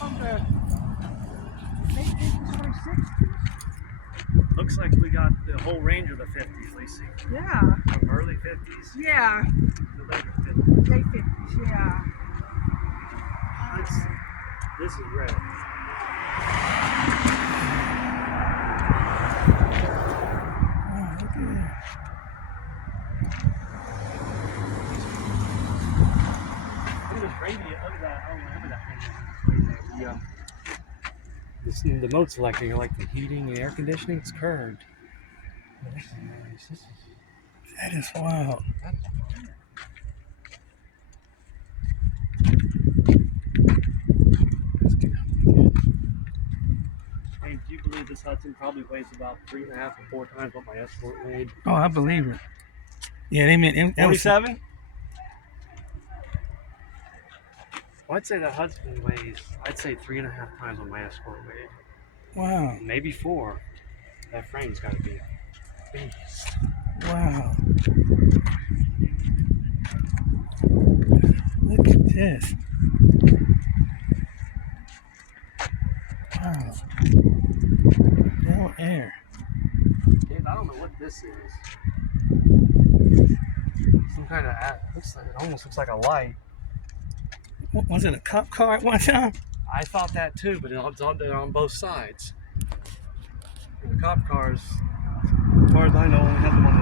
from the late 50s, early 60s. Looks like we got the whole range of the 50s, Lacey. Yeah. From early 50s Yeah. to later 50s. Late 50s, yeah. This is red. Oh, look at that. Look at this radiant. Look at that. I don't remember that thing. The mode selecting, like the heating and air conditioning, it's curved. Oh, this is nice. That is wild. Hey, do you believe this Hudson probably weighs about 3.5 or 4 times what my Escort weighed? Oh, I believe it. Yeah, they meant 47? Well, I'd say the Hudson weighs, I'd say 3.5 times what my Escort weighed. Wow. Maybe 4. That frame's got to be a beast. Wow. Look at this. Wow. Bel Air. Dude, I don't know what this is. Some kind of, looks like, it almost looks like a light. Was it a cop car at one time? I thought that too, but it's on there on both sides. And the cop cars, as far as I know, only have them on